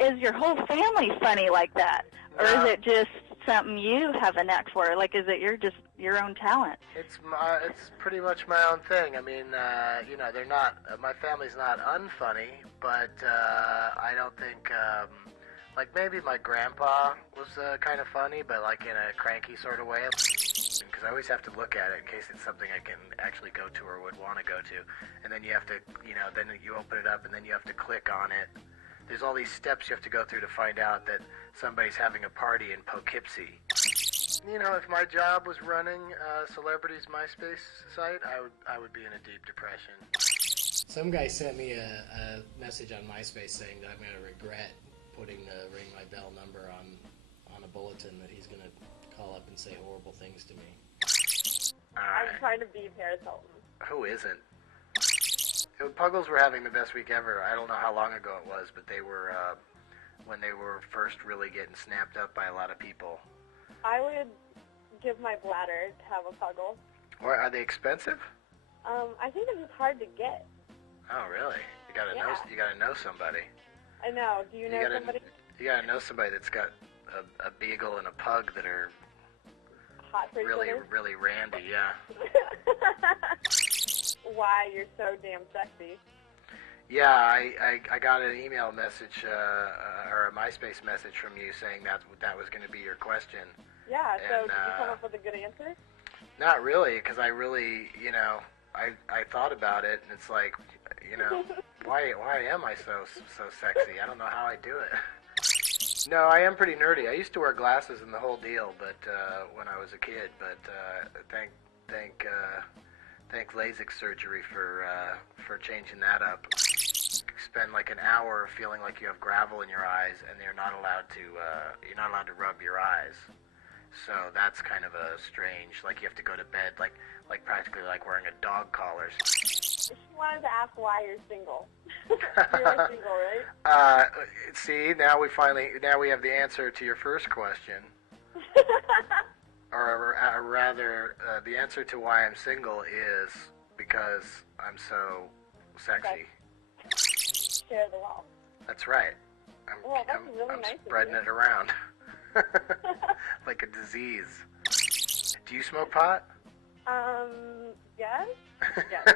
is your whole family funny like that? Or No. is it just something you have a knack for? Like, is it your own talent? It's pretty much my own thing. I mean, they're not, my family's not unfunny, but I don't think, like maybe my grandpa was kind of funny, but like in a cranky sort of way. Because I always have to look at it in case it's something I can actually go to or would want to go to. And then you have to, then you open it up and then you have to click on it. There's all these steps you have to go through to find out that somebody's having a party in Poughkeepsie. If my job was running Celebrity's MySpace site, I would be in a deep depression. Some guy sent me a message on MySpace saying that I'm going to regret putting the Ring My Bell number on a bulletin, that he's going to call up and say horrible things to me. I'm trying to be Paris Hilton. Who isn't? Puggles were having the best week ever. I don't know how long ago it was, but they were, when they were first really getting snapped up by a lot of people. I would give my bladder to have a Puggle. Or are they expensive? I think it's just hard to get. Oh, really? You gotta know somebody. I know. Do you know somebody? You gotta know somebody that's got a beagle and a pug that are hot for really, really randy, yeah. Why, you're so damn sexy. Yeah, I got an email message or a MySpace message from you saying that was going to be your question. Yeah, so did you come up with a good answer? Not really, because I really, I thought about it, and it's like, why am I so sexy? I don't know how I do it. No, I am pretty nerdy. I used to wear glasses and the whole deal, but when I was a kid. But thank LASIK surgery for changing that up. Spend like an hour feeling like you have gravel in your eyes, and you're not allowed to rub your eyes. So that's kind of a strange. Like you have to go to bed like practically like wearing a dog collar. She wanted to ask why you're single. You're single, right? See, now we have the answer to your first question. Or rather, the answer to why I'm single is because I'm so sexy. Share the wealth. That's right. That's really nice of spreading you. it around like a disease. Do you smoke pot? Yes. Yes.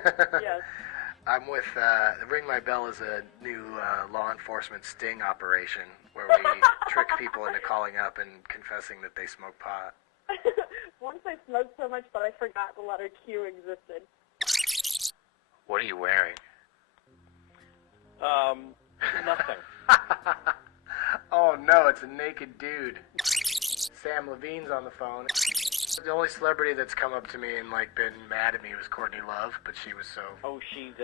I'm with Ring My Bell is a new law enforcement sting operation where we trick people into calling up and confessing that they smoke pot. Once I smoked so much that I forgot the letter Q existed. What are you wearing? Nothing. Oh no, it's a naked dude. Sam Levine's on the phone. The only celebrity that's come up to me and like been mad at me was Courtney Love, but she was so... Oh, she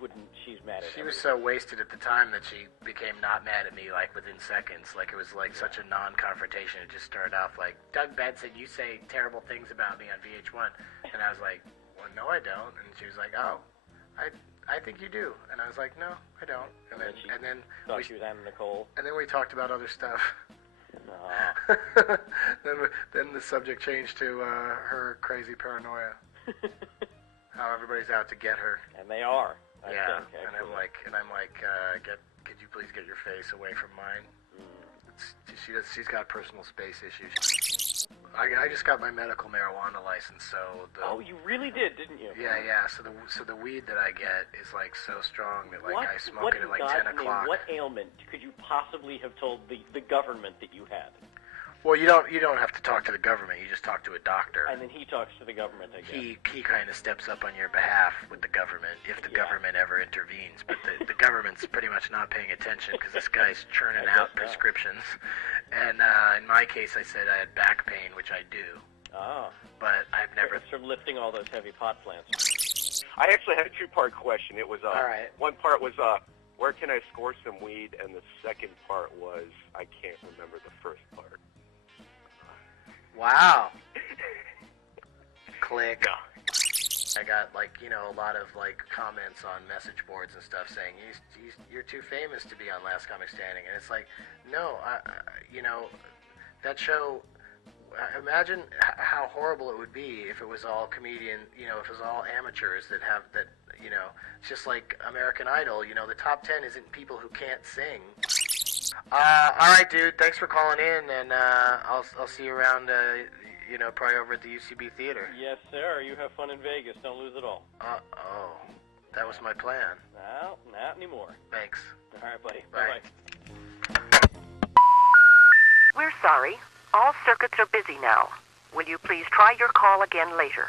wouldn't, she's mad at She was so wasted at the time that she became not mad at me like within seconds. Like it was like such a non-confrontation. It just started off like, Doug Benson, you say terrible things about me on VH1. And I was like, well, no, I don't. And she was like, oh, I think you do. And I was like, no, I don't. And then thought she was Anna Nicole. And then we talked about other stuff. Then the subject changed to her crazy paranoia. How everybody's out to get her. And they are. I yeah. think, and I'm like, could you please get your face away from mine? She's got personal space issues. I just got my medical marijuana license, so. Oh, you really did, didn't you? Yeah. So the weed that I get is like so strong that like I smoke it at like 10 o'clock. What ailment could you possibly have told the government that you had? Well, you don't have to talk to the government. You just talk to a doctor. And then he talks to the government, I guess. He kind of steps up on your behalf with the government if the government ever intervenes. But the government's pretty much not paying attention because this guy's churning out prescriptions. And in my case, I said I had back pain, which I do. Oh. But I've never... It's from lifting all those heavy pot plants. I actually had a two-part question. It was, all right. One part was, where can I score some weed? And the second part was, I can't remember the first part. Wow. Click. I got a lot of comments on message boards and stuff saying you're too famous to be on Last Comic Standing, and it's like, no, that show. Imagine how horrible it would be if it was all comedian, if it was all amateurs that have that, it's just like American Idol. The top 10 isn't people who can't sing. All right, dude. Thanks for calling in, and I'll see you around. Probably over at the UCB Theater. Yes, sir. You have fun in Vegas. Don't lose it all. Oh, that was my plan. No, not anymore. Thanks. All right, buddy. Bye. Bye-bye. We're sorry. All circuits are busy now. Will you please try your call again later?